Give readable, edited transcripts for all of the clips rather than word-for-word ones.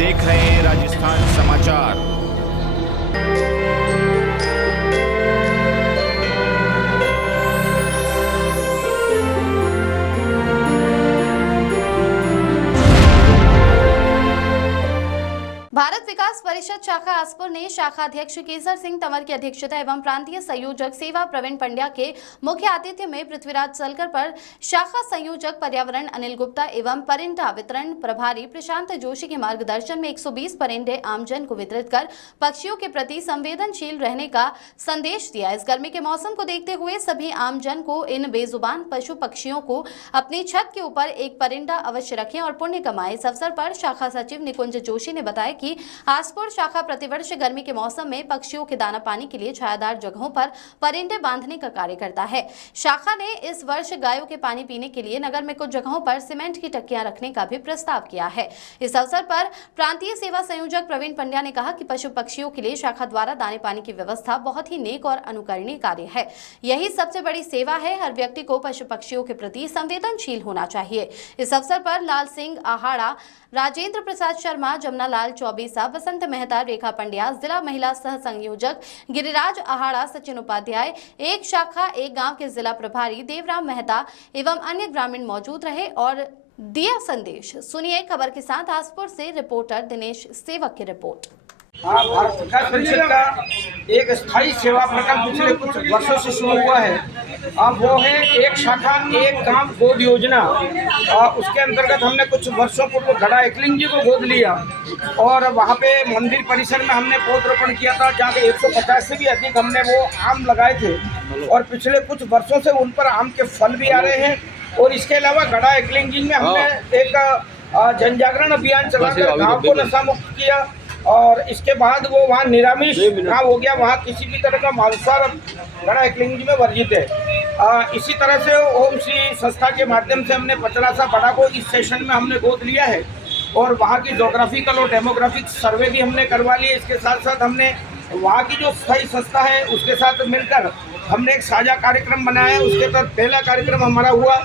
देख रहे हैं राजस्थान समाचार। भारत विकास परिषद शाखा आसपुर ने शाखा अध्यक्ष केसर सिंह तंवर की अध्यक्षता एवं प्रांतीय संयोजक सेवा प्रवीण पंड्या के मुख्य आतिथ्य में पृथ्वीराज सलकर पर शाखा संयोजक पर्यावरण अनिल गुप्ता एवं परिंदा वितरण प्रभारी प्रशांत जोशी के मार्गदर्शन में 120 परिंदे आमजन को वितरित कर पक्षियों के प्रति संवेदनशील रहने का संदेश दिया। इस गर्मी के मौसम को देखते हुए सभी आमजन को इन बेजुबान पशु पक्षियों को अपनी छत के ऊपर एक परिंदा अवश्य रखें और पुण्य कमाएं। इस अवसर पर शाखा सचिव निकुंज जोशी ने बताया कि आसपुर शाखा प्रतिवर्ष गर्मी के मौसम में पक्षियों के दाना पानी के लिए छायादार जगहों पर परिंदे बांधने का कार्य करता है। शाखा ने इस वर्ष गायों के पानी पीने के लिए नगर में कुछ जगहों पर सीमेंट की टंकियां रखने का भी प्रस्ताव किया है। इस अवसर पर प्रांतीय सेवा संयोजक प्रवीण पंड्या ने कहा कि पशु पक्षियों के लिए शाखा द्वारा दाने पानी की व्यवस्था बहुत ही नेक और अनुकरणीय कार्य है। यही सबसे बड़ी सेवा है। हर व्यक्ति को पशु पक्षियों के प्रति संवेदनशील होना चाहिए। इस अवसर पर लाल सिंह आहाड़ा, राजेंद्र प्रसाद शर्मा, जमुना लाल चौबीसा, वसंत मेहता, रेखा पंड्या, जिला महिला सह संयोजक गिरिराज आहाड़ा, सचिन उपाध्याय, एक शाखा एक गांव के जिला प्रभारी देवराम मेहता एवं अन्य ग्रामीण मौजूद रहे और दिया संदेश। सुनिए खबर के साथ आसपुर से रिपोर्टर दिनेश सेवक की रिपोर्ट। भारत विकास परिषद का एक स्थायी सेवा प्रकल्प पिछले कुछ वर्षों से शुरू हुआ है। वो है एक शाखा एक गांव गोद योजना। उसके अंतर्गत हमने कुछ वर्षों पूर्व घड़ा एकलिंग जी को गोद लिया और वहाँ पे मंदिर परिसर में हमने पौधरोपण किया था, जहाँ के 150 से भी अधिक हमने वो आम लगाए थे और पिछले कुछ वर्षों से उन पर आम के फल भी आ रहे हैं। और इसके अलावा घड़ा एकलिंग जी में हमने एक जन अभियान चलाकर गाँव को नशा मुक्त किया और इसके बाद वो वहाँ निरामिष गाँव हो गया। वहाँ किसी भी तरह का मांसाहार घड़ा एकलिंग जी में वर्जित है। इसी तरह से ओम श्री संस्था के माध्यम से हमने पचरासा बड़ा को इस सेशन में हमने गोद लिया है और वहाँ की जोग्राफिकल और डेमोग्राफिक सर्वे भी हमने करवा लिया। इसके साथ साथ हमने वहाँ की जो स्थायी संस्था है उसके साथ मिलकर हमने एक साझा कार्यक्रम बनाया है। उसके तहत पहला कार्यक्रम हमारा हुआ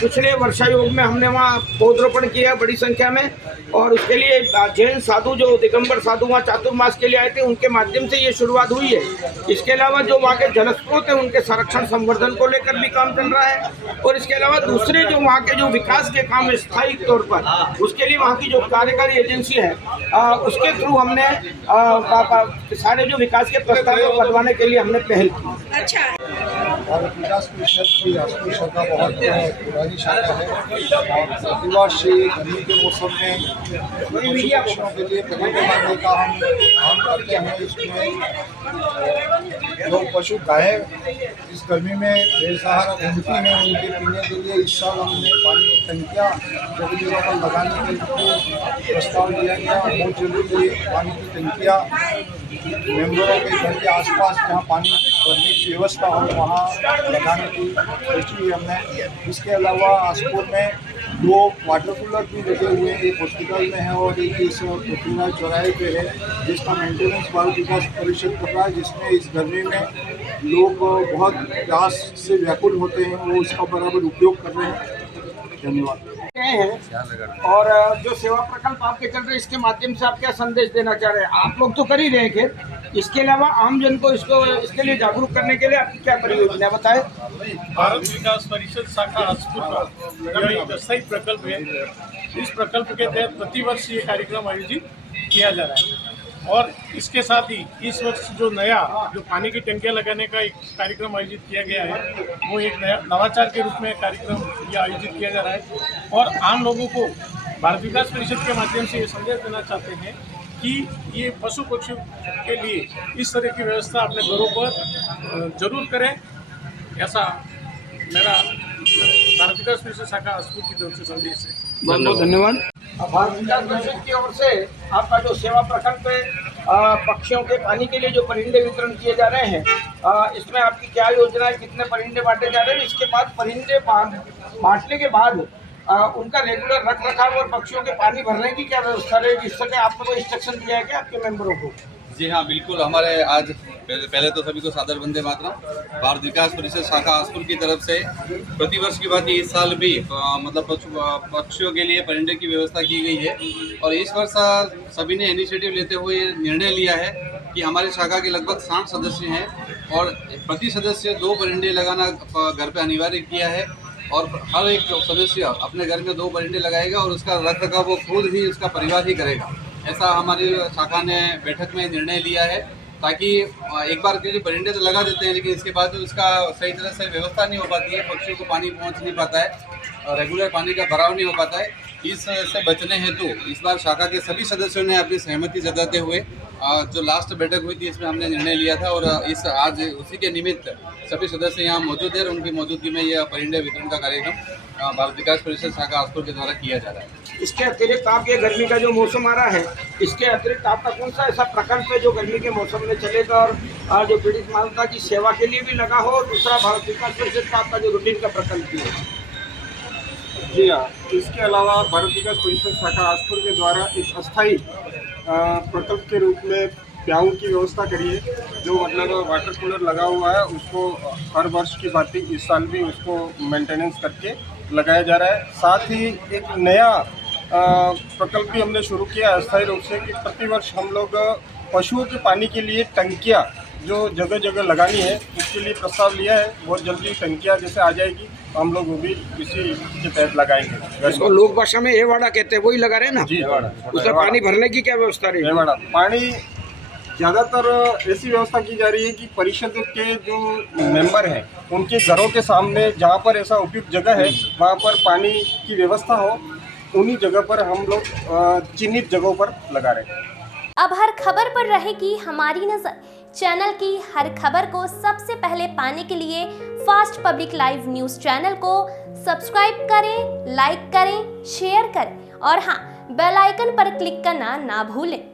पिछले वर्षा योग में हमने वहाँ पौधरोपण किया बड़ी संख्या में और उसके लिए जैन साधु जो दिगंबर साधु वहाँ चातुर्मास के लिए आए थे उनके माध्यम से ये शुरुआत हुई है। इसके अलावा जो वहाँ के जलस्रोत हैं उनके संरक्षण संवर्धन को लेकर भी काम चल रहा है और इसके अलावा दूसरे जो वहाँ के जो विकास के काम है स्थायी तौर पर उसके लिए वहाँ की जो कार्यकारी एजेंसी है उसके थ्रू हमने सारे जो विकास के प्रस्ताव को बनवाने के लिए हमने पहल की। अच्छा, भारत विकास परिषद की आसपुर शाखा बहुत पुरानी शाखा है और प्रतिवर्ष गर्मी के मौसम में पशुओं के लिए परिंदे बांधने का हम काम करते हैं। इसमें जो पशु गायें इस गर्मी में बेसहारा घूमती हैं उनके पीने के लिए इस साल हमने पानी की टंकियाँ जगह पर लगाने के लिए प्रस्ताव दिया गया। बहुत जल्दी पानी की टंकियाँ मेंबरों के घर के आसपास जहाँ पानी भरने की व्यवस्था हो वहाँ लगाने की सोची हमने। इसके अलावा आसपुर में 2 वाटर कूलर भी लगे हुए हैं, एक हॉस्पिटल में है और एक इस पृथ्वीराज चौराहे पे है जिसका मेंटेनेंस भारत विकास परिषद कर रहा है, जिसमें इस गर्मी में लोग बहुत प्यास से व्याकुल होते हैं वो इसका बराबर उपयोग कर रहे हैं। धन्यवाद। और जो सेवा प्रकल्प आपके चल रहे हैं इसके माध्यम से आप क्या संदेश देना चाह रहे हैं? आप लोग तो कर ही रहे हैं, इसके अलावा आम जन को इसके लिए जागरूक करने के लिए आपकी क्या परियोजना बताएं? भारत विकास परिषद शाखा आसपुर का एक स्थायी प्रकल्प है। इस प्रकल्प के तहत प्रतिवर्ष ये कार्यक्रम आयोजित किया जा रहा है और इसके साथ ही इस वर्ष जो पानी की टंकियां लगाने का एक कार्यक्रम आयोजित किया गया है वो एक नया नवाचार के रूप में कार्यक्रम ये आयोजित किया जा रहा है और आम लोगों को भारत विकास परिषद के माध्यम से ये संदेश देना चाहते हैं कि ये पशु पक्षियों के लिए इस तरह की व्यवस्था अपने घरों पर जरूर करें। ऐसा मेरा भारत विकास परिषद शाखा आसपुर की तरफ से संदेश है। बहुत बहुत धन्यवाद। भारत विकास परिषद की ओर से आपका जो सेवा प्रकल्प है पक्षियों के पानी के लिए जो परिंदे वितरण किए जा रहे हैं इसमें आपकी क्या योजना है? कितने परिंदे बांटे जा रहे हैं? इसके बाद परिंदे बांटने के बाद उनका रेगुलर रख रखाव और पक्षियों के पानी भरने की क्या व्यवस्था रहेगी? इस तरह आपको कोई इंस्ट्रक्शन दिया है क्या आपके मेंबरों को? जी हाँ, बिल्कुल। हमारे आज पहले तो सभी को सादर वंदे मातरम। भारत विकास परिषद शाखा आसपुर की तरफ से प्रतिवर्ष की बात इस साल भी मतलब पक्षियों के लिए परिंदे की व्यवस्था की गई है। और इस वर्ष सभी ने इनिशिएटिव लेते हुए निर्णय लिया है कि हमारी शाखा के लगभग 60 सदस्य हैं और प्रति सदस्य 2 परिंदे लगाना घर पे अनिवार्य किया है। और हर एक सदस्य अपने घर में 2 परिंदे लगाएगा और उसका रखरखाव वो खुद ही उसका परिवार ही करेगा। ऐसा हमारी शाखा ने बैठक में निर्णय लिया है, ताकि एक बार क्योंकि परिंदे तो लगा देते हैं लेकिन इसके बाद उसका सही तरह से व्यवस्था नहीं हो पाती है, पक्षियों को पानी पहुंच नहीं पाता है, रेगुलर पानी का भराव नहीं हो पाता है। इस से बचने हेतु इस बार शाखा के सभी सदस्यों ने अपनी सहमति जताते हुए जो लास्ट बैठक हुई थी इसमें हमने निर्णय लिया था और इस आज उसी के निमित्त सभी सदस्य यहाँ मौजूद हैं और उनकी मौजूदगी में यह परिंदे वितरण का कार्यक्रम भारत विकास परिषद शाखा आसपुर के द्वारा किया जा रहा है। इसके अतिरिक्त आप ये गर्मी का जो मौसम आ रहा है, इसके अतिरिक्त आपका कौन सा ऐसा प्रकल्प है जो गर्मी के मौसम में चलेगा और जो पीड़ित मानवता की सेवा के लिए भी लगा हो, और दूसरा भारत विकास परिषद का आपका जो रूटीन का प्रकल्प भी है? जी हाँ, इसके अलावा भारत विकास परिषद शाखा आसपुर के द्वारा एक अस्थायी प्रकल्प के रूप में प्याऊ की व्यवस्था करी है, जो मतलब वाटर कूलर लगा हुआ है उसको हर वर्ष की भांति इस साल भी उसको मेंटेनेंस करके लगाया जा रहा है। साथ ही एक नया प्रकल्प भी हमने शुरू किया अस्थायी रूप से कि प्रतिवर्ष हम लोग पशुओं के पानी के लिए टंकियाँ जो जगह जगह लगानी है उसके लिए प्रस्ताव लिया है। बहुत जल्दी टंकियाँ जैसे आ जाएगी तो हम लोग वो भी इसी के तहत लगाएंगे। इसको लोक भाषा में एवाड़ा कहते हैं, वही लगा रहे हैं ना? जी, एवाड़ा। उसमें पानी भरने की क्या व्यवस्था रही? एवाड़ा पानी ज़्यादातर ऐसी व्यवस्था की जा रही है कि परिषद के जो मेंबर हैं उनके घरों के सामने जहाँ पर ऐसा उपयुक्त जगह है वहाँ पर पानी की व्यवस्था हो, उन्हीं जगह पर हम लोग चिन्हित जगहों पर लगा रहे हैं। अब हर खबर पर रहेगी हमारी नजर। चैनल की हर खबर को सबसे पहले पाने के लिए fast public live news channel को सब्सक्राइब करें, लाइक करें, शेयर करें और हाँ, बेल आइकन पर क्लिक करना ना भूलें।